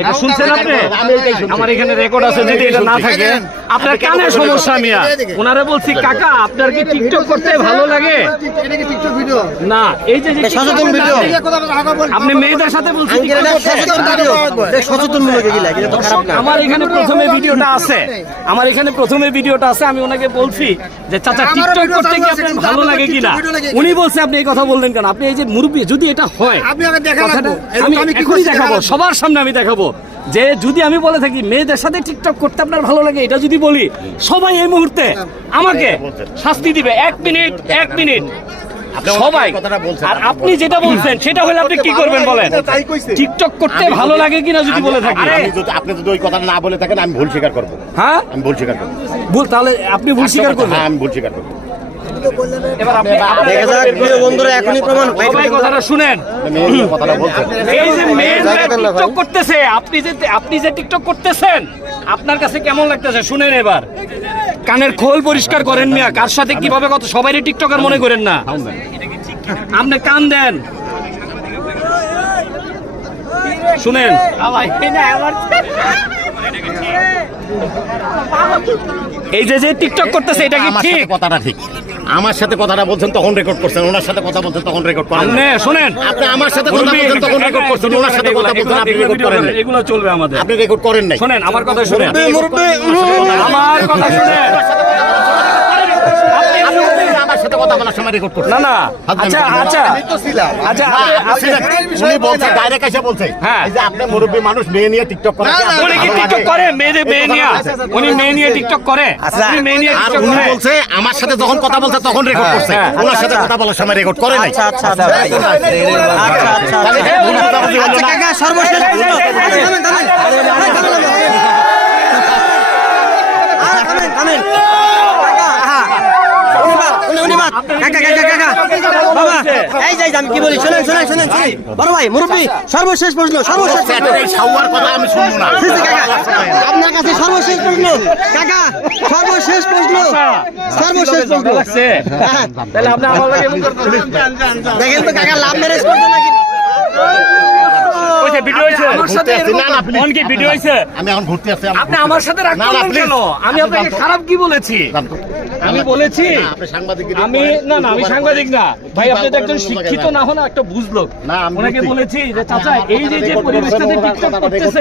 এটা শুনছেন আপনি? আমার এখানে রেকর্ড আছে, যদি এটা না থাকে আপনার কানে সমস্যা। মিয়া ওনারে বলছি, কাকা আপনার কি টিকটক করতে ভালো লাগে? না, এই যে সচেতন ভিডিও আপনি মেয়েদের সাথে বলছেন সচেতনমূলক। আমার এখানে প্রথমে ভিডিওটা আছে, আমি ওনাকে বলছি যে চাচা টিকটক করতে কি আপনার ভালো লাগে কিনা। উনি বলছে আপনি এই কথা বললেন কেন? আপনি এই যে মুরব্বী, যদি এটা হয় আমি এখনই দেখাবো, সবার সামনে আমি দেখাবো যে যদি আমি বলে থাকি মেয়েদের সাথে টিকটক করতে আপনার ভালো লাগে, এটা যদি বলি সবাই এই মুহূর্তে আমাকে শাস্তি দিবে। এক মিনিট সবাই। আর আপনি যেটা বলছেন সেটা হলে আপনি কি করবেন বলেন? টিকটক করতে ভালো লাগে কিনা যদি বলে থাকি, আপনি যদি ওই কথা না বলে থাকেন আমি ভুল স্বীকার করবো। হ্যাঁ, আমি ভুল স্বীকার করবো। ভুল, তাহলে আপনি ভুল স্বীকার করবেন? আমি ভুল স্বীকার করবো। এবার আপনি বন্ধুরা এখনই প্রমাণ, সবাই কথাটা শুনেন। এই যে মেয়েরা টিকটক করতেছে, আপনি যে টিকটক করতেছেন আপনার কাছে কেমন লাগতেছে শুনেন। এবার কানের খোল পরিষ্কার করেন মিয়া, কার সাথে কিভাবে কত সবাই টিকটকার মনে করেন না। আপনি কান দেন, শুনেন। এই যে টিকটক করতেছে এটা কি ঠিক? কথাটা ঠিক। আমার সাথে কথাটা বলছেন তখন রেকর্ড করছেন, ওনার সাথে কথা বলছেন তখন রেকর্ড করেন না। শুনেন, আপনি আমার সাথে কথা বলছেন তখন রেকর্ড করছেন, ওনার সাথে কথা বলছেন আপনি রেকর্ড করেন না। এগুলো চলবে আমাদের, আপনি রেকর্ড করেন নাই। শুনেন আমার কথা, শুনেন আমার কথা, শুনেন। আমার সাথে কথা বলার সময় রেকর্ড করছেন না। আচ্ছা উনি বলছে, ডাইরেক্ট এসে বলছে যে আপনি মুরব্বী মানুষ, মেয়ে নিয়ে টিকটক করেন। উনি কি টিকটক করে? মেয়ে নিয়ে উনি মেয়ে নিয়ে টিকটক করে। উনি মেয়ে নিয়ে আর টিকটক উনি করে। বলছে আমার সাথে যখন কথা বলছে তখন রেকর্ড করছে, ওনার সাথে কথা বলার সময় রেকর্ড করে নাই। কাকা সর্বশেষ আমি কি বলি, শোনেন বড় ভাই মুরব্বী, সর্বশেষ প্রশ্ন, আমি শুনবো না। আপনার কাছে সর্বশেষ প্রশ্ন কাকা, সর্বশেষ প্রশ্ন লাগছে। তাহলে আপনি আমার লাগে এমন করতেছেন। দেখেন তো কাকা লাভ ম্যারেজ করতে নাকি? ভিডিও হইছে আমার সাথে, কোন কি ভিডিও হইছে? আমি এখন ঘুরতে আসছি। আপনি আমার সাথে রাগ করলেন কেন? আমি আপনাকে খারাপ কি বলেছি? আমি বলেছি আপনি সাংবাদিক? আমি সাংবাদিক না ভাই, আপনি তো একজন শিক্ষিত না হন একটা বুঝলোক। ওনাকে বলেছি যে চাচা এই যে পরিবেশটাতে টিকটক করতেছে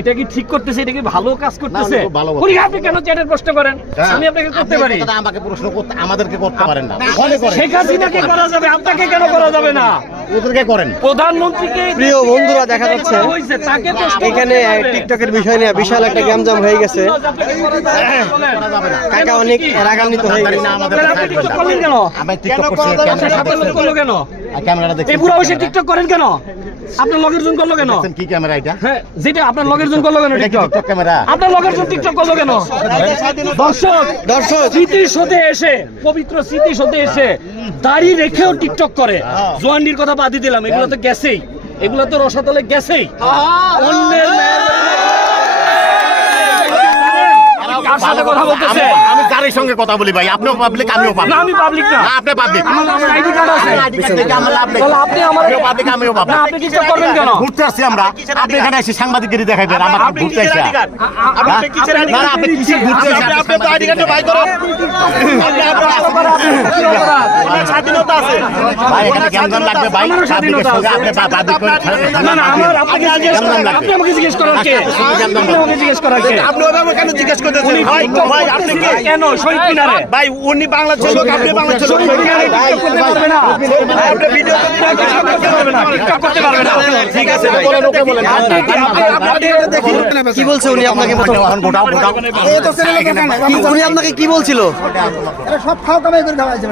এটা কি ঠিক করতেছে, এটা কি ভালো কাজ করতেছে? উনি আপনি কেন চ্যাটের প্রশ্ন করেন? আমি আপনাকে করতে পারি। আমাকে প্রশ্ন করতে, আমাদেরকে করতে পারেন না। শেখ হাসিনাকে করা যাবে, আপনাকে কেন করা যাবে না? ওদেরকে করেন। প্রধানমন্ত্রীকে। প্রিয় বন্ধুরা, দেখা যাচ্ছে এখানে টিকটকের বিষয় নিয়ে বিশাল একটা গ্যামজাম হয়ে গেছে। কাকা অনেক রাগান্বিত হয়ে গেছে। টিকটক করেন কেন? আপনার লগের জন্য করলো কেন? কি ক্যামেরা এটা? হ্যাঁ, যেটা আপনার লগের জন্য করলো কেন? টিকটক ক্যামেরা আপনার লগের জন্য টিকটক করলো কেন? দর্শক স্মৃতির সাথে এসে, পবিত্র স্মৃতির সাথে এসে দাড়ি রেখেও টিকটক করে। জোয়ান্ডির কথা বাদই দিলাম, এগুলো তো গেছেই, এগুলো তো রসাতলে গেছেই। অন্যের কার সাথে কথা বলতেছে? আমি কারের সঙ্গে কথা বলি ভাই। আপনিও পাবলিক, আমিও পাবলিক। না, আমি পাবলিক না। আপনি পাবলিক। আমার আইডি কার্ড আছে। তাহলে আপনি আমার পাবলিক, আমিও পাবলিক। না, আপনি টিকটক করবেন কেন? ঘুরতে আসছি আমরা। আপনি এখানে এসে সাংবাদিকগিরি দেখাইবেন আমাকে ঘুরতে এসে। আপনি কিসের আইডি কার্ড? আপনি কিসের ঘুরতে এসে? আপনি তো আইডি কার্ড বাই করেন। আপনার স্বাধীনতা আছে ভাই, এখানে কেমন লাগবে ভাই? পাবলিকের সঙ্গে আপনি পাবলিক করে। না, আমার আপনাকে জিজ্ঞেস করেন। আপনি আমাকে জিজ্ঞেস করার কে? আপনি আমাকে জিজ্ঞেস করার কে? আপনি ওভাবে কেন জিজ্ঞেস করতেছেন ভাই? ভাই আপনি কেন শহীদ মিনারে? ভাই উনি বাংলাদেশের লোক, আপনি বাংলাদেশের লোক। করতে পারবে না, আপনি ভিডিও করতে পারবে না, টিকটক করতে পারবে না। ঠিক আছে ভাই, ওকে বলেন। কি বলছে উনি আপনাকে? উনি আপনাকে কি বলছিল? সব খাওয়া কামাই করে খাওয়াইছে।